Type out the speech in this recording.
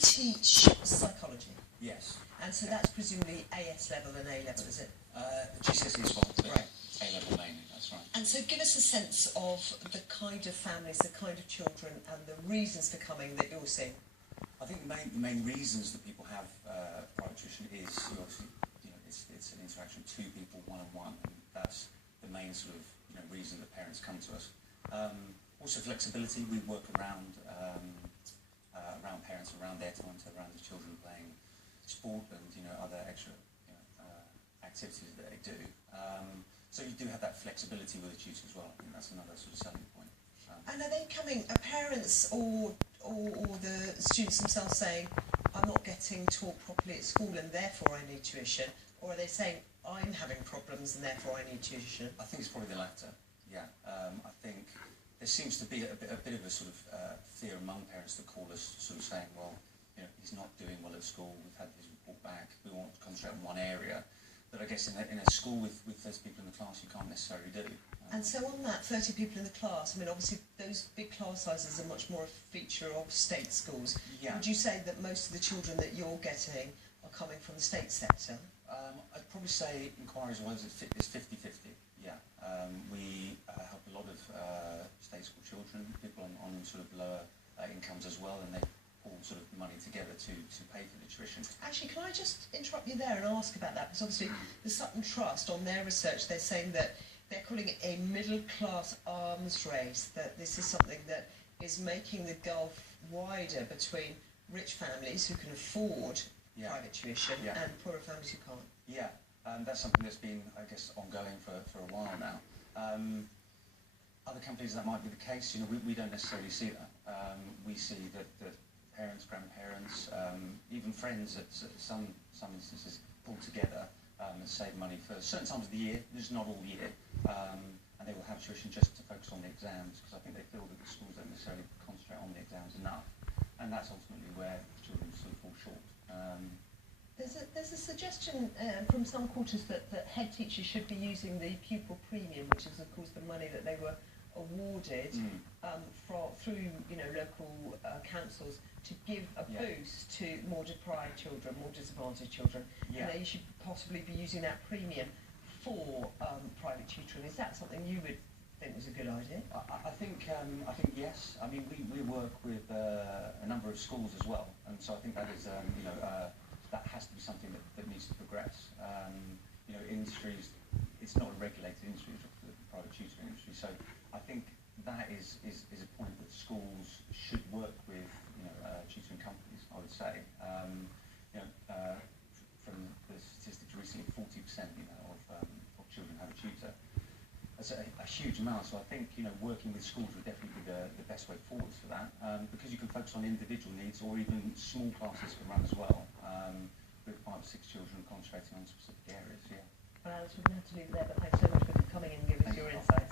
teach psychology? Yes. And so that's presumably AS level and A level, is it? GCSE as well, but right. A level mainly, that's right. And so give us a sense of the kind of families, the kind of children, and the reasons for coming that you're seeing. I think the main reasons that people have private tuition is obviously, it's an interaction with two people, one-on-one, and that's the main sort of reason that parents come to us. Also flexibility. We work around parents, around their time, so around the children playing sport and other extra activities that they do. So you do have that flexibility with the tutor as well. I think that's another sort of selling point. And are they coming? Are parents or the students themselves saying, "I'm not getting taught properly at school and therefore I need tuition," or are they saying, "I'm having problems and therefore I need tuition"? I think it's probably the latter. Yeah. I think there seems to be a bit of a sort of fear among parents that call us, sort of saying, "Well, he's not doing well at school. We've had his report back. We want to concentrate on one area." But I guess in a school with 30 people in the class, you can't necessarily do. And so on that 30 people in the class, I mean, obviously those big class sizes are much more a feature of state schools. Yeah. Would you say that most of the children that you're getting are coming from the state sector? I'd probably say inquiries-wise it's 50-50, yeah. We help a lot of state school children, people on sort of lower incomes as well, and they pull sort of money together to pay for the tuition. Actually, can I just interrupt you there and ask about that? Because obviously the Sutton Trust, on their research, they're saying that they're calling it a middle-class arms race, that this is something that is making the gulf wider between rich families who can afford private tuition and poorer families who can't. Yeah, that's something that's been, I guess, ongoing for a while now. Other companies that might be the case, we don't necessarily see that. We see that parents, grandparents, even friends at some instances pull together and save money for certain times of the year, just not all year, and they will have tuition just to focus on the exams, because I think they feel that the schools don't necessarily concentrate on the exams enough, and that's ultimately where children sort of fall short. There's a suggestion from some quarters that head teachers should be using the pupil premium, which is of course the money that they were awarded through local councils to give a boost to more deprived children, more disadvantaged children. And they should possibly be using that premium for private tutoring. Is that something you would think was a good idea? I think yes. I mean, we work with a number of schools as well, and so I think that is that has to be something that needs to progress. Industries, it's not a regulated industry, it's the private tutoring industry, so I think that is a point that schools should work with tutoring companies, I would say. From the statistics recently, 40% of children have a tutor. That's a huge amount, so I think working with schools would definitely be the best way forward for that, because you can focus on individual needs, or even small classes can run as well, with 5 or 6 children concentrating on specific areas. Well, Alice, we're going to have to leave it there, but thanks so much for coming and giving us your insights.